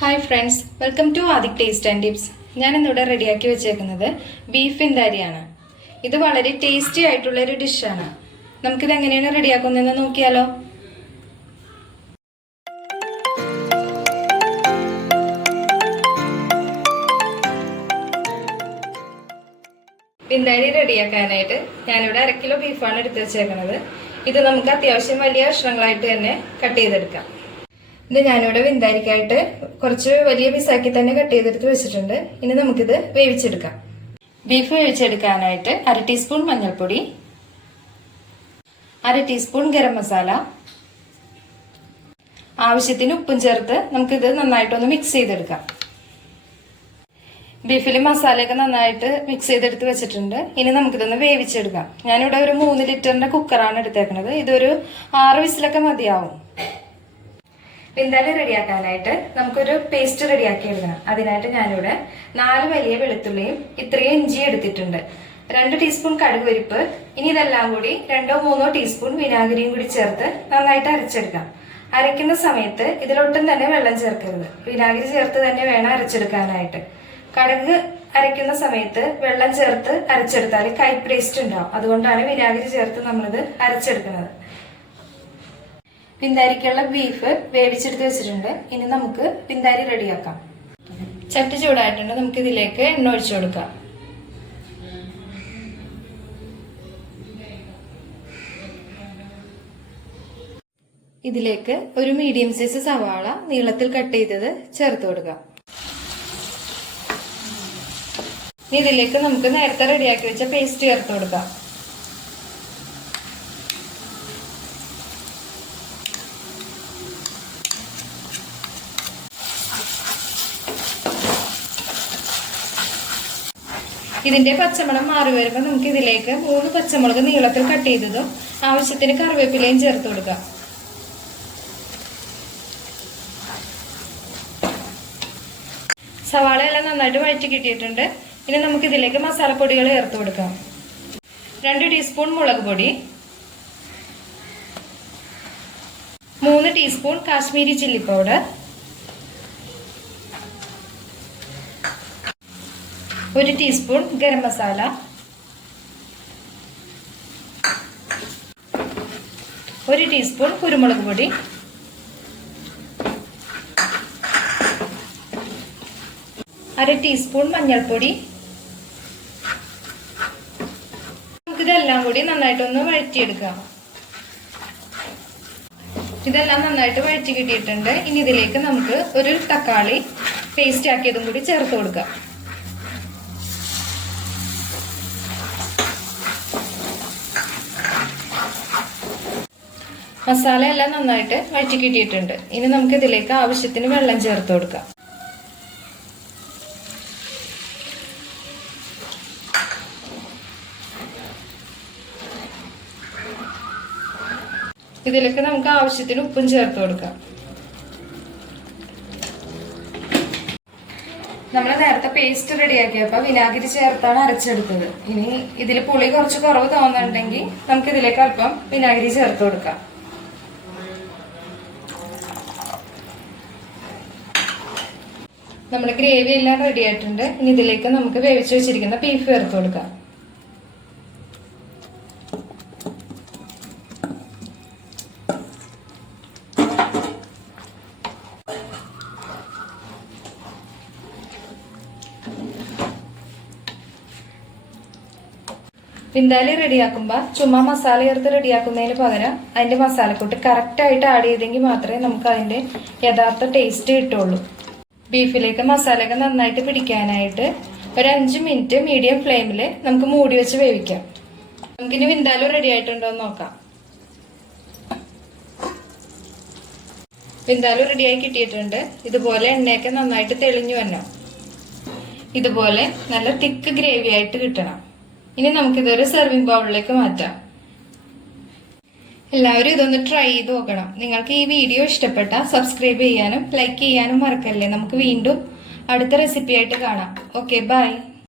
Hi friends welcome to Adhik taste and tips ഞാൻ ഇന്നിവിടെ റെഡിയാക്കി വെച്ചേക്കുന്നത് ബീഫ് ഇന്താരിയാണ് ഇത് വളരെ ടേസ്റ്റി ആയിട്ടുള്ള ഒരു ഡിഷാണ് നമുക്കിത് എങ്ങനെയാണ് റെഡിയാക്കുന്നതെന്ന് നോക്കിയാലോ? പിന്താരി റെഡിയാക്കാനായിട്ട് ഞാനിവിടെ അര കിലോ ബീഫാണ് എടുത്ത് വെച്ചേക്കുന്നത്. ഇത് നമുക്ക് അത്യാവശ്യം വലിയ കഷ്ണങ്ങളായിട്ട് തന്നെ കട്ട് ചെയ്തെടുക്കാം. ഇത് ഞാനിവിടെ വിന്താരിക്കായിട്ട് കുറച്ച് വലിയ പീസാക്കി തന്നെ കട്ട് ചെയ്തെടുത്ത് വെച്ചിട്ടുണ്ട്. ഇനി നമുക്കിത് വേവിച്ചെടുക്കാം. ബീഫ് വേവിച്ചെടുക്കാനായിട്ട് അര ടീസ്പൂൺ മഞ്ഞൾപ്പൊടി അര ടീസ്പൂൺ ഗരം മസാല ആവശ്യത്തിന് ഉപ്പും ചേർത്ത് നമുക്കിത് നന്നായിട്ടൊന്ന് മിക്സ് ചെയ്തെടുക്കാം. ബീഫിൽ മസാലയൊക്കെ നന്നായിട്ട് മിക്സ് ചെയ്തെടുത്ത് വെച്ചിട്ടുണ്ട്. ഇനി നമുക്കിതൊന്ന് വേവിച്ചെടുക്കാം. ഞാനിവിടെ ഒരു മൂന്ന് ലിറ്ററിന്റെ കുക്കറാണ് എടുത്തേക്കുന്നത് ഇതൊരു ആറ് വിസിലൊക്കെ മതിയാവും. വിന്താലി റെഡിയാക്കാനായിട്ട് നമുക്കൊരു പേസ്റ്റ് റെഡിയാക്കി എടുക്കണം അതിനായിട്ട് ഞാനിവിടെ നാല് വലിയ വെളുത്തുള്ളിയും ഇത്രയും ഇഞ്ചി എടുത്തിട്ടുണ്ട്. രണ്ട് ടീസ്പൂൺ കടുക് പരിപ്പ് ഇനി ഇതെല്ലാം കൂടി രണ്ടോ മൂന്നോ ടീസ്പൂൺ വിനാഗിരിയും കൂടി ചേർത്ത് നന്നായിട്ട് അരച്ചെടുക്കാം. അരയ്ക്കുന്ന സമയത്ത് ഇതിലൊട്ടും തന്നെ വെള്ളം ചേർക്കരുത്. വിനാഗിരി ചേർത്ത് തന്നെ വേണം അരച്ചെടുക്കാനായിട്ട്. കടുക് അരയ്ക്കുന്ന സമയത്ത് വെള്ളം ചേർത്ത് അരച്ചെടുത്താൽ കൈപ്പ് ടേസ്റ്റ് ഉണ്ടാവും. അതുകൊണ്ടാണ് വിനാഗിരി ചേർത്ത് നമ്മളിത് അരച്ചെടുക്കുന്നത്. പിന്താരിക്കുള്ള ബീഫ് വേവിച്ചെടുത്ത് വെച്ചിട്ടുണ്ട്. ഇനി നമുക്ക് പിന്താരി റെഡിയാക്കാം. ചട്ടി ചൂടായിട്ടുണ്ട്. നമുക്ക് ഇതിലേക്ക് എണ്ണ ഒഴിച്ചു കൊടുക്കാം. ഇതിലേക്ക് ഒരു മീഡിയം സൈസ് സവാള നീളത്തിൽ കട്ട് ചെയ്തത് ചേർത്ത് കൊടുക്കാം. ഇതിലേക്ക് നമുക്ക് നേരത്തെ റെഡിയാക്കി വെച്ച പേസ്റ്റ് ചേർത്ത് കൊടുക്കാം. ഇതിന്റെ പച്ചമണം മാറി വരുമ്പോൾ നമുക്ക് ഇതിലേക്ക് മൂന്ന് പച്ചമുളക് നീളത്തിൽ കട്ട് ചെയ്തതും ആവശ്യത്തിന് കറിവേപ്പിലയും ചേർത്ത് കൊടുക്കാം. സവാള എല്ലാം നന്നായിട്ട് വഴറ്റി കിട്ടിയിട്ടുണ്ട്. ഇനി നമുക്ക് ഇതിലേക്ക് മസാലപ്പൊടികൾ ചേർത്ത് കൊടുക്കാം. രണ്ട് ടീസ്പൂൺ മുളക് പൊടി. മൂന്ന് ടീസ്പൂൺ കാശ്മീരി ചില്ലി പൗഡർ ഒരു ടീസ്പൂൺ ഗരം മസാല. ഒരു ടീസ്പൂൺ കുരുമുളക് പൊടി. അര ടീസ്പൂൺ മഞ്ഞൾപ്പൊടി. നമുക്കിതെല്ലാം കൂടി നന്നായിട്ടൊന്ന് വഴറ്റിയെടുക്കാം. ഇതെല്ലാം നന്നായിട്ട് വഴറ്റി കിട്ടിയിട്ടുണ്ട്. ഇനി ഇതിലേക്ക് നമുക്ക് ഒരു തക്കാളി പേസ്റ്റ് ആക്കിയതും കൂടി ചേർത്ത് കൊടുക്കാം. മസാല എല്ലാം നന്നായിട്ട് വഴറ്റി കിട്ടിയിട്ടുണ്ട് ഇനി നമുക്ക് ഇതിലേക്ക് ആവശ്യത്തിന് വെള്ളം ചേർത്ത് കൊടുക്കാം. ഇതിലേക്ക് നമുക്ക് ആവശ്യത്തിന് ഉപ്പും ചേർത്ത് കൊടുക്കാം. നമ്മൾ നേരത്തെ പേസ്റ്റ് റെഡിയാക്കിയപ്പോൾ വിനാഗിരി ചേർത്താണ് അരച്ചെടുത്തത്. ഇനി ഇതിൽ പുളി കുറച്ച് കുറവ് തോന്നുന്നുണ്ടെങ്കിൽ നമുക്ക് ഇതിലേക്ക് അല്പം വിനാഗിരി ചേർത്ത് കൊടുക്കാം. നമ്മുടെ ഗ്രേവി എല്ലാം റെഡി ആയിട്ടുണ്ട്. ഇനി ഇതിലേക്ക് നമുക്ക് വേവിച്ച് വെച്ചിരിക്കുന്ന ബീഫ് ചേർത്ത് കൊടുക്കാം. പിന്താലി റെഡിയാക്കുമ്പോൾ ചുമ്മാ മസാല ചേർത്ത് റെഡിയാക്കുന്നതിന് പകരം അതിന്റെ മസാലക്കൂട്ട് കറക്റ്റായിട്ട് ആഡ് ചെയ്തെങ്കിൽ മാത്രമേ നമുക്ക് അതിന്റെ യഥാർത്ഥ ടേസ്റ്റ് കിട്ടുള്ളൂ. ബീഫിലേക്ക് മസാലയൊക്കെ നന്നായിട്ട് പിടിക്കാനായിട്ട് ഒരു അഞ്ച് മിനിറ്റ് മീഡിയം ഫ്ലെയിമിൽ നമുക്ക് മൂടി വെച്ച് വേവിക്കാം. നമുക്കിനി വിന്താലു റെഡി ആയിട്ടുണ്ടോ എന്ന് നോക്കാം. വിന്താലു റെഡിയായി കിട്ടിയിട്ടുണ്ട്. ഇതുപോലെ എണ്ണയൊക്കെ നന്നായിട്ട് തെളിഞ്ഞു വന്നോ ഇതുപോലെ നല്ല തിക്ക് ഗ്രേവി ആയിട്ട് കിട്ടണം. ഇനി നമുക്കിതൊരു സെർവിങ് ബൗളിലേക്ക് മാറ്റാം. എല്ലാവരും ഇതൊന്ന് ട്രൈ ചെയ്ത് നോക്കണം. നിങ്ങൾക്ക് ഈ വീഡിയോ ഇഷ്ടപ്പെട്ട സബ്സ്ക്രൈബ് ചെയ്യാനും ലൈക്ക് ചെയ്യാനും മറക്കല്ലേ. നമുക്ക് വീണ്ടും അടുത്ത റെസിപ്പി ആയിട്ട് കാണാം. Okay bye